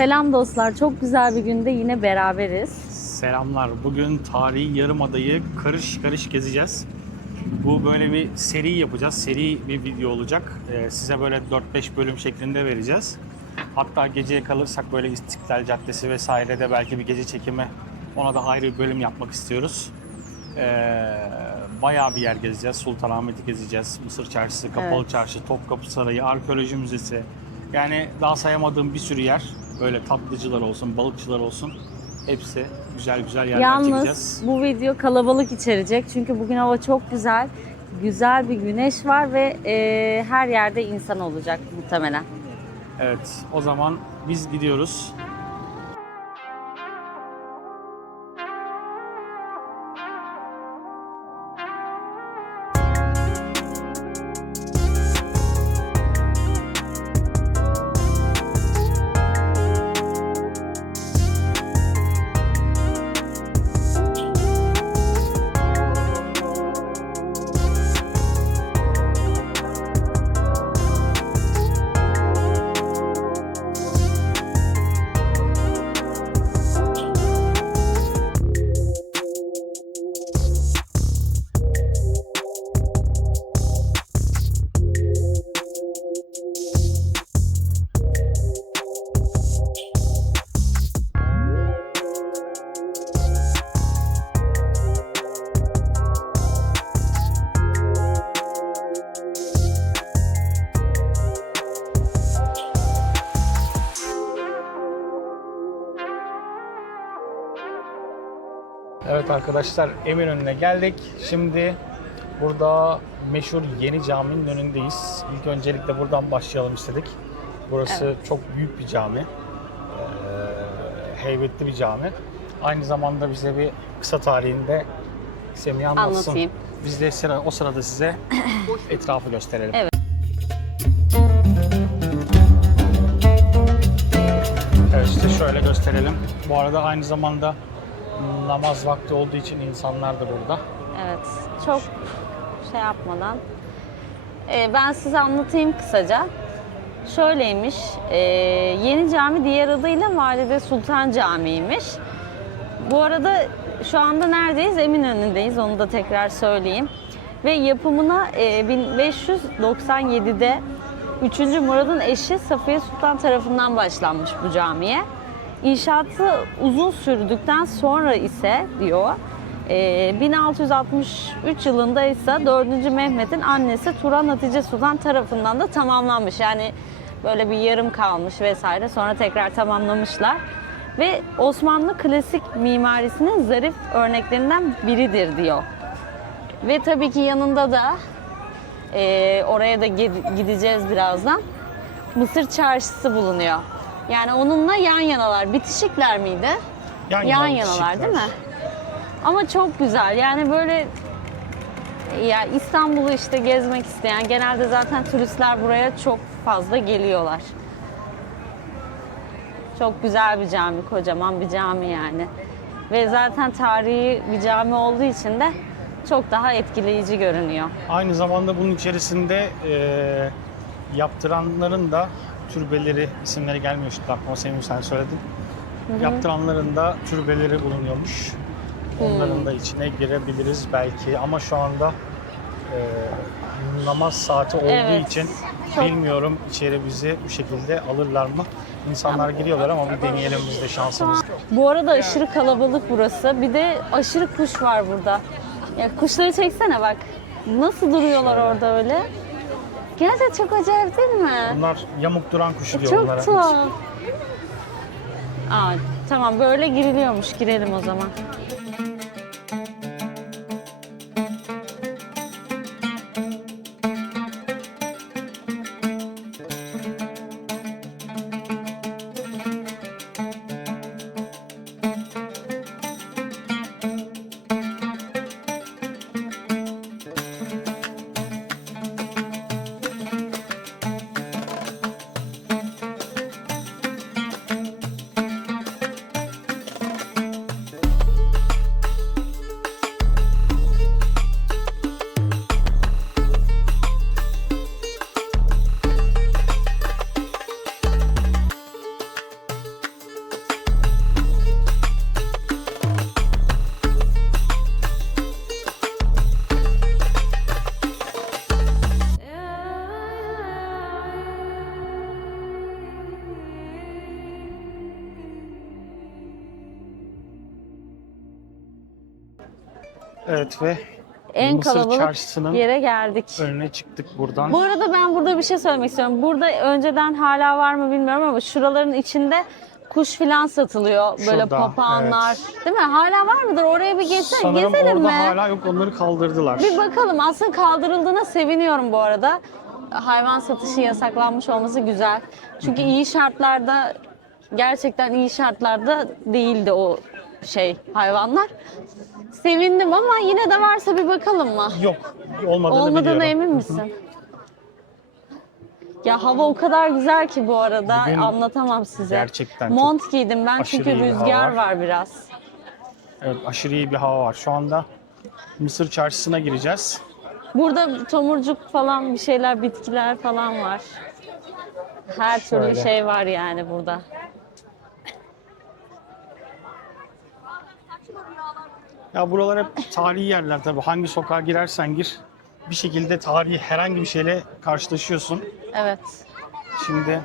Selam dostlar, çok güzel bir günde yine beraberiz. Selamlar. Bugün tarihi Yarımada'yı karış karış gezeceğiz. Bu böyle bir seri yapacağız. Seri bir video olacak. Size böyle 4-5 bölüm şeklinde vereceğiz. Hatta geceye kalırsak böyle İstiklal Caddesi vesairede belki bir gece çekimi, ona da ayrı bir bölüm yapmak istiyoruz. Bayağı bir yer gezeceğiz. Sultanahmet'i gezeceğiz. Mısır Çarşısı, Kapalı Çarşı, Topkapı Sarayı, Arkeoloji Müzesi. Yani daha sayamadığım bir sürü yer. Böyle tatlıcılar olsun, balıkçılar olsun. Hepsi güzel güzel yerler çekeceğiz. Yalnız bu video kalabalık içerecek çünkü bugün hava çok güzel. Güzel bir güneş var ve her yerde insan olacak muhtemelen. Evet, o zaman biz gidiyoruz. Evet arkadaşlar, Eminönü'ne geldik. Şimdi burada meşhur Yeni Cami'nin önündeyiz. İlk öncelikle buradan başlayalım istedik. Burası çok büyük bir cami. Heybetli bir cami. Aynı zamanda bize bir kısa tarihinde Semih anlatsın. Anlatayım. Biz de o sırada size etrafı gösterelim. Evet. Evet, işte şöyle gösterelim. Bu arada aynı zamanda namaz vakti olduğu için insanlar da burada. Evet, çok şey yapmadan. Ben size anlatayım kısaca. Şöyleymiş, Yeni Cami diğer adıyla Valide Sultan Camii'ymiş. Bu arada şu anda neredeyiz? Eminönü'ndeyiz, onu da tekrar söyleyeyim. Ve yapımına 1597'de 3. Murad'ın eşi Safiye Sultan tarafından başlanmış bu camiye. İnşaatı uzun sürdükten sonra ise diyor 1663 yılında ise 4. Mehmet'in annesi Turan Hatice Sultan tarafından da tamamlanmış. Yani böyle bir yarım kalmış vesaire, sonra tekrar tamamlamışlar. Ve Osmanlı klasik mimarisinin zarif örneklerinden biridir diyor. Ve tabii ki yanında da oraya da gideceğiz birazdan, Mısır Çarşısı bulunuyor. Yani onunla yan yanalar. Bitişikler miydi? Yan yanalar değil mi? Ama çok güzel. Yani böyle ya İstanbul'u işte gezmek isteyen, genelde zaten turistler buraya çok fazla geliyorlar. Çok güzel bir cami, kocaman bir cami yani. Ve zaten tarihi bir cami olduğu için de çok daha etkileyici görünüyor. Aynı zamanda bunun içerisinde yaptıranların da türbeleri, isimleri gelmiyor şimdi aklıma, Semih sen söyledin. Yaptıranların da türbeleri bulunuyormuş. Onların da içine girebiliriz belki ama şu anda namaz saati olduğu için bilmiyorum içeri bizi bu şekilde alırlar mı? İnsanlar giriyorlar ama bir deneyelim biz de şansımız. Bu arada aşırı kalabalık burası. Bir de aşırı kuş var burada. Ya kuşları çeksene bak. Nasıl duruyorlar orada öyle? Gerçekten çok acayip değil mi? Bunlar yamuk duran kuşu diyor Çok onlara. tuhaf. Aa, tamam böyle giriliyormuş. Girelim o zaman. Evet ve En Mısır kalabalık Çarşısı'nın yere geldik. önüne çıktık buradan. Bu arada ben burada bir şey söylemek istiyorum. Burada önceden hala var mı bilmiyorum ama şuraların içinde kuş filan satılıyor. Böyle Şurada, papağanlar. evet. Değil mi? Hala var mıdır? Oraya bir geçsene. Sanırım Gezelim orada mi? hala yok, onları kaldırdılar. Bir bakalım. Aslında kaldırıldığına seviniyorum bu arada. Hayvan satışı yasaklanmış olması güzel. Çünkü iyi şartlarda, gerçekten iyi şartlarda değildi o hayvanlar. Sevindim ama yine de varsa bir bakalım mı? Yok, olmadığını Olmadığına biliyorum. emin misin? Ya hava o kadar güzel ki bu arada Bugün anlatamam size. gerçekten Mont giydim ben aşırı çünkü iyi bir hava rüzgar var. var biraz. Evet, aşırı iyi bir hava var. Şu anda Mısır Çarşısı'na gireceğiz. Burada tomurcuk falan bir şeyler, bitkiler falan var. Her türlü Şöyle. şey var yani burada. Ya buralar hep tarihi yerler tabii. Hangi sokağa girersen gir bir şekilde tarihi herhangi bir şeyle karşılaşıyorsun. Evet. Şimdi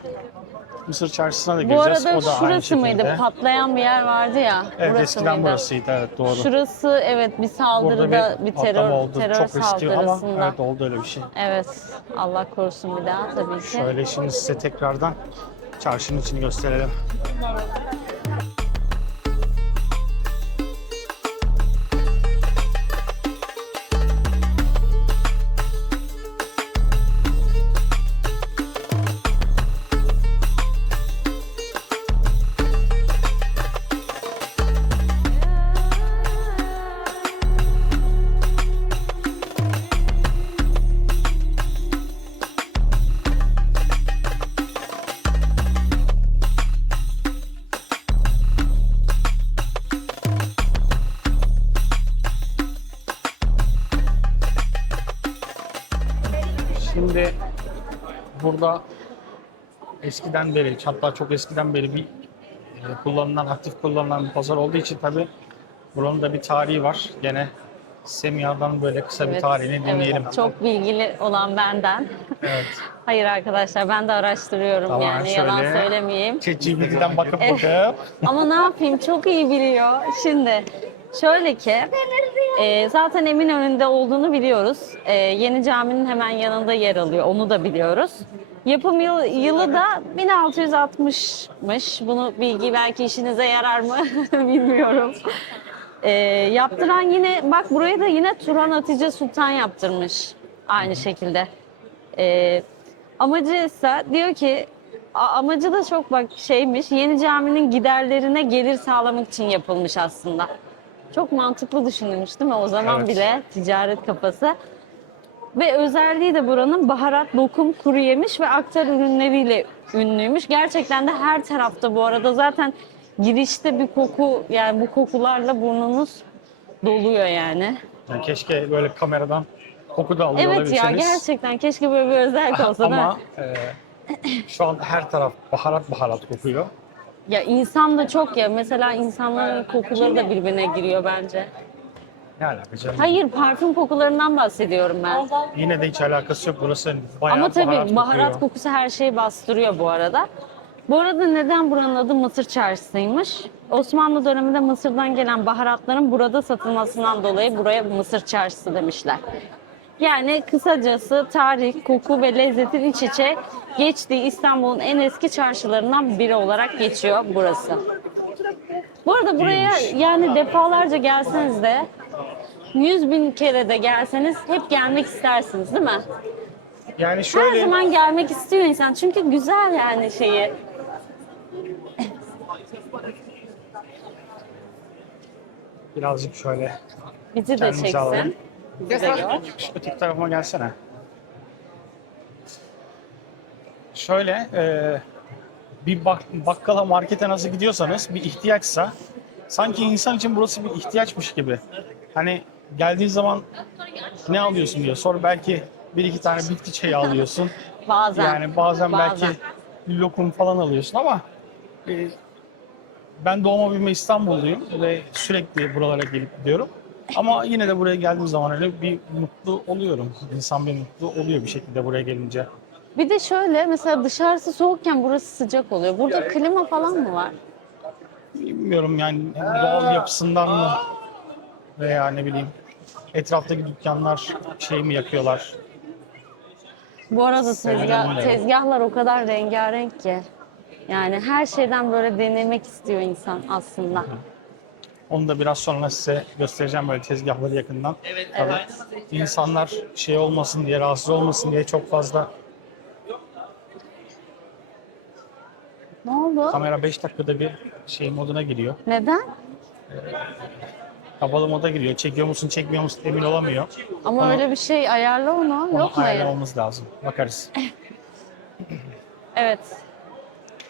Mısır Çarşısı'na da Bu gireceğiz. arada O da aynı şurası mıydı? şekilde. Patlayan bir yer vardı ya. Evet, Burası eskiden mıydı? burasıydı, evet, doğru. Şurası evet bir Burada saldırıda bir patlama terör oldu. Çok riskli ama saldırısında. evet, oldu öyle bir şey. Evet. Allah korusun bir daha tabii ki. Şöyle şimdi size tekrardan çarşının içini gösterelim. Şimdi burada eskiden beri, hatta çok eskiden beri bir kullanılan, aktif kullanılan bir pazar olduğu için tabii buranın da bir tarihi var. Gene Semiha'dan böyle kısa bir Evet, tarihini dinleyelim. evet. Çok bilgili olan benden. Evet. Hayır arkadaşlar ben de araştırıyorum Tamam, yani yalan şöyle. söylemeyeyim. ChatGPT'den bakıp Evet. bakıp. Ama ne yapayım çok iyi biliyor. Şimdi şöyle ki zaten Eminönü'nde olduğunu biliyoruz. Yeni caminin hemen yanında yer alıyor. Onu da biliyoruz. Yapım yılı da 1660'mış. Bunu bilgi belki işinize yarar mı bilmiyorum. Yaptıran yine bak buraya da yine Turan Hatice Sultan yaptırmış aynı şekilde. Amacı ise diyor ki amacı da çok bak Yeni caminin giderlerine gelir sağlamak için yapılmış aslında. Çok mantıklı düşünülmüş değil mi? O zaman Evet. bile ticaret kafası. Ve özelliği de buranın baharat, lokum, kuru yemiş ve aktar ürünleriyle ünlüymüş. Gerçekten de her tarafta bu arada zaten girişte bir koku yani bu kokularla burnunuz doluyor yani. Yani keşke böyle kameradan koku da alıyor Evet ya olabilseniz. gerçekten keşke böyle bir özellik olsa da. Ama şu an her taraf baharat kokuyor. Ya insan da çok ya mesela insanların kokuları da birbirine giriyor bence. Ne alaka canım? Hayır parfüm kokularından bahsediyorum ben. Yine de hiç alakası yok. Burası bayağı Ama tabii baharat kokuyor. kokusu her şeyi bastırıyor bu arada. Bu arada neden buranın adı Mısır Çarşısı'ymış? Osmanlı döneminde Mısır'dan gelen baharatların burada satılmasından dolayı buraya Mısır Çarşısı demişler. Yani kısacası tarih, koku ve lezzetin iç içe geçtiği İstanbul'un en eski çarşılarından biri olarak geçiyor burası. Bu arada buraya İyiymiş. yani defalarca gelseniz de 100.000 kere de gelseniz hep gelmek istersiniz değil mi? Yani Her şöyle zaman gelmek istiyor insan çünkü güzel yani birazcık şöyle bizi de kendimizi alalım. çeksin. Bizi de gör. Şu öteki tarafıma gelsene. Şöyle bir bakkala, markete nasıl gidiyorsanız bir ihtiyaçsa sanki insan için burası bir ihtiyaçmış gibi. Hani geldiğin zaman ne alıyorsun diyor. Sonra belki bir iki tane bitki çayı alıyorsun. Bazen. Yani bazen belki lokum falan alıyorsun ama ben doğma büyüme İstanbulluyum ve sürekli buralara gelip gidiyorum. Ama yine de buraya geldiğim zaman öyle bir mutlu oluyorum. İnsan bir mutlu oluyor bir şekilde buraya gelince. Bir de şöyle mesela dışarısı soğukken burası sıcak oluyor. Burada klima falan mı var? Bilmiyorum yani doğal yapısından mı veya ne bileyim etraftaki dükkanlar şey mi yakıyorlar? Bu arada Sevilen de. tezgahlar o kadar rengarenk ki. Yani her şeyden böyle denemek istiyor insan aslında. Onu da biraz sonra size göstereceğim böyle tezgahları yakından. Tabii insanlar şey olmasın diye, rahatsız olmasın diye çok fazla Ne oldu? kamera 5 dakikada bir şey moduna giriyor. Neden? Kapalı moda giriyor. Çekiyor musun, çekmiyor musun emin olamıyor. Ama öyle bir şey ayarla onu. Onu Yok mu? ayarlamamız lazım. Bakarız. Evet.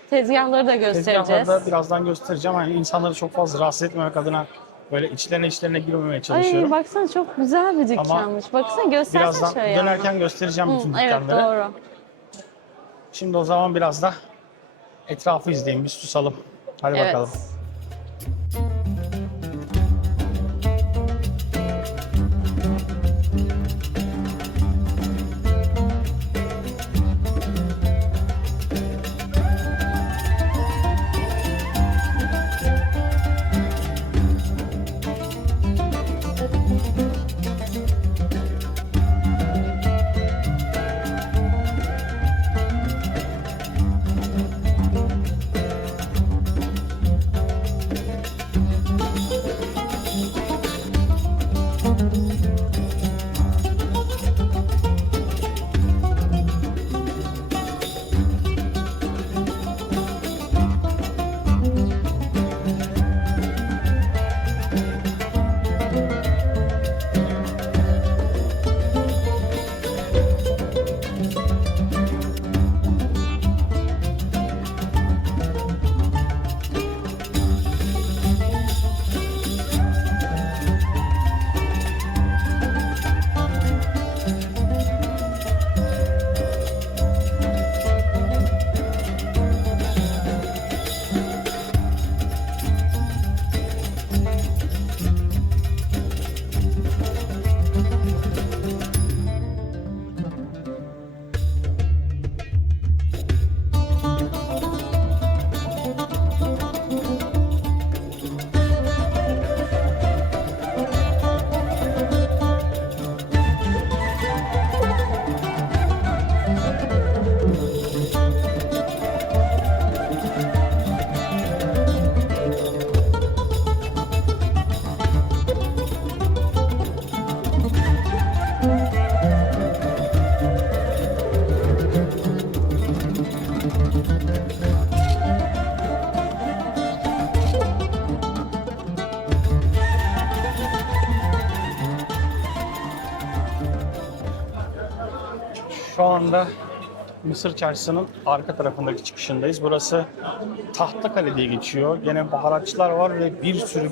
Tezgahları da göstereceğiz. Tezgahları da birazdan göstereceğim. Yani insanları çok fazla rahatsız etmemek adına böyle içlerine girmemeye çalışıyorum. Ay baksana çok güzel bir dükkanmış. Baksana göstersene Birazdan şöyle. dönerken göstereceğim bütün Evet dükkanları. doğru. Şimdi o zaman biraz da etrafı izleyin. Biz susalım. Hadi Evet. bakalım. Şu anda Mısır Çarşısı'nın arka tarafındaki çıkışındayız. Burası Tahtakale diye geçiyor. Gene baharatçılar var ve bir sürü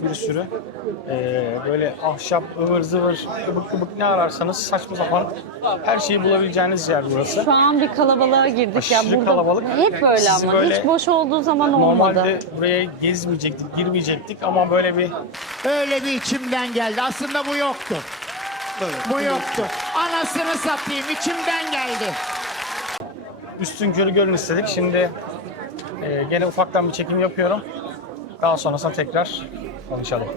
böyle ahşap, ıvır zıvır, ıbık kıbık ne ararsanız saçma sapan her şeyi bulabileceğiniz yer burası. Şu an bir kalabalığa girdik. Aşırı burada kalabalık. hep böyle Siz ama. böyle Hiç boş olduğu zaman olmadı. Normalde buraya gezmeyecektik, girmeyecektik ama böyle bir Öyle bir içimden geldi. Aslında bu yoktu. Bu yoktu. Anasını satayım, içimden geldi. üstünkörü görün istedik. Şimdi gene ufaktan bir çekim yapıyorum. Daha sonrasında tekrar konuşalım.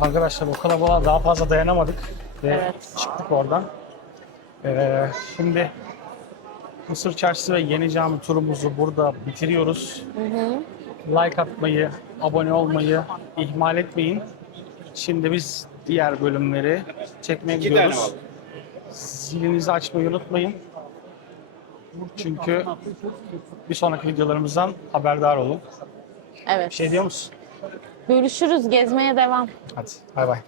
Arkadaşlar o kalabalığa daha fazla dayanamadık ve Evet. çıktık oradan. Şimdi Mısır Çarşısı ve Yeni Cami turumuzu burada bitiriyoruz. Like atmayı, abone olmayı ihmal etmeyin. Şimdi biz diğer bölümleri çekmeye gidiyoruz. Zilinizi açmayı unutmayın. Çünkü bir sonraki videolarımızdan haberdar olun. Evet. Bir şey diyor musun? Görüşürüz. Gezmeye devam. Hadi bay bay.